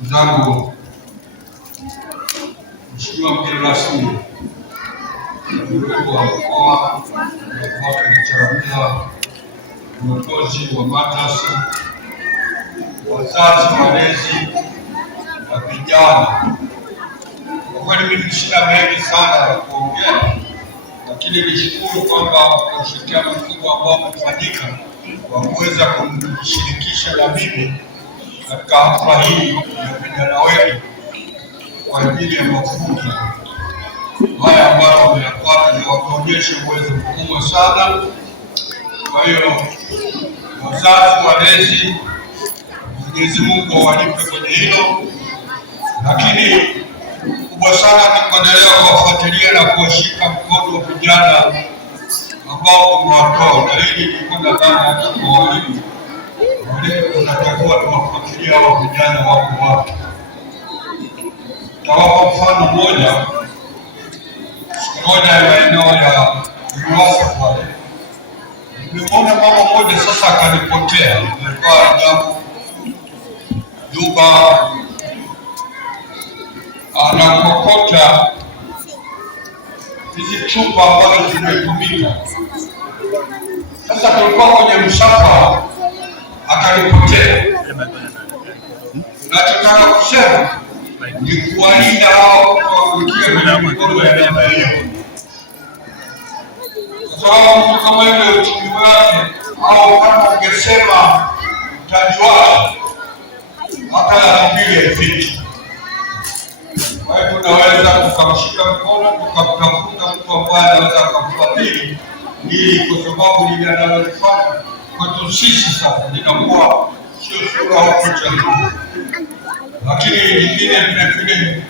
Ndugu zangu, Mheshimiwa mgeni rasmi, mkuu wa mkoa Chalamila, viongozi wa madrasa, wazazi, walezi na vijana, kwa kweli mimi sina mengi sana ya kuongea, lakini nishukuru kwamba kwa ushirikiano mkubwa ambao umefanyika wa kuweza kunishirikisha na mimi katika hafla hii ya vijana wetu kwa ajili ya mafunzo haya ambayo wameyapata, na wakaonyesha uwezo mkubwa sana. Kwa hiyo wazazi, walezi, Mwenyezi Mungu awalipe kwenye hilo, lakini kubwa sana ni kuendelea kuwafuatilia na kuwashika mkono vijana ambao tumewatoa, na hili nilikuwa nadhani hata kwa walimu tunatakiwa tuwafuatilia hao vijana wako wapi. Tawapa mfano mmoja. Siku moja ya maeneo ya Ruwasa pale, nimeona mama mmoja sasa akanipotea, alikuwa ajabu nyumba anakokota hizi chupa ambazo zimetumika. Sasa tulikuwa kwenye msafara akanipotea. Nachotaka kusema ni kuwalinda hao kuangukia kwenye mikono ya namna hiyo, kwa sababu mtu kama yule uchumi wake au kama ungesema mtaji wake hata lakibili haifiki. Kwa hiyo tunaweza tukamshika mkono tukamtafuta mtu ambaye anaweza akamfadhili, ili kwa sababu lile analolifanya kwetu sisi sasa linakuwa sio sura au picha nzuri. Lakini lingine vile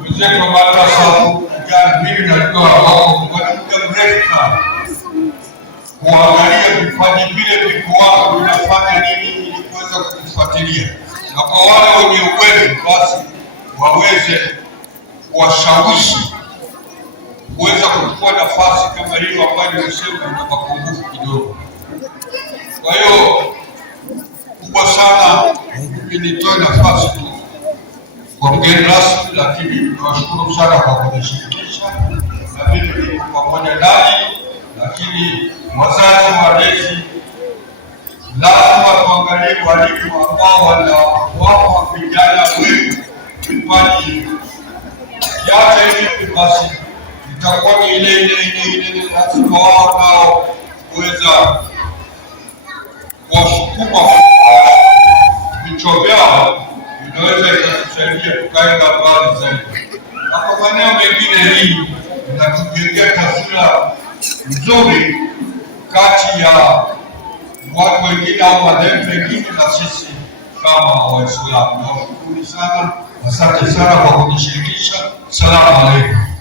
wenzetu wa madrasa vijana, mimi najua wako muda mrefu sana kuangalia vipaji vile viko wapi, vinafanya nini ili kuweza kufuatilia, na kwa wale wenye uwezo basi waweze kuwashawishi kuweza kuchukua nafasi kama hiyo ambayo nimesema na mapungufu kidogo. Kwa hiyo kubwa sana, nitoe nafasi tu kwa mgeni rasmi, lakini niwashukuru sana kwa kunishirikisha na mimi niko pamoja nanyi. Lakini wazazi, walezi, lazima tuangalie walimu ambao wanawapa vijana wetu vipaji. Kiacha hivi basi itakuwa ni ile lazima wao nao kuweza kuwasukuma vichwa vyao, inaweza ikatusaidia tukaenda mbali zaidi. Na kwa maeneo mengine hii inatujengea taswira nzuri kati ya watu wengine au madhehebu mengine na sisi kama Waislamu. Nawashukuru sana, asante sana kwa kunishirikisha. Salamu alaikum.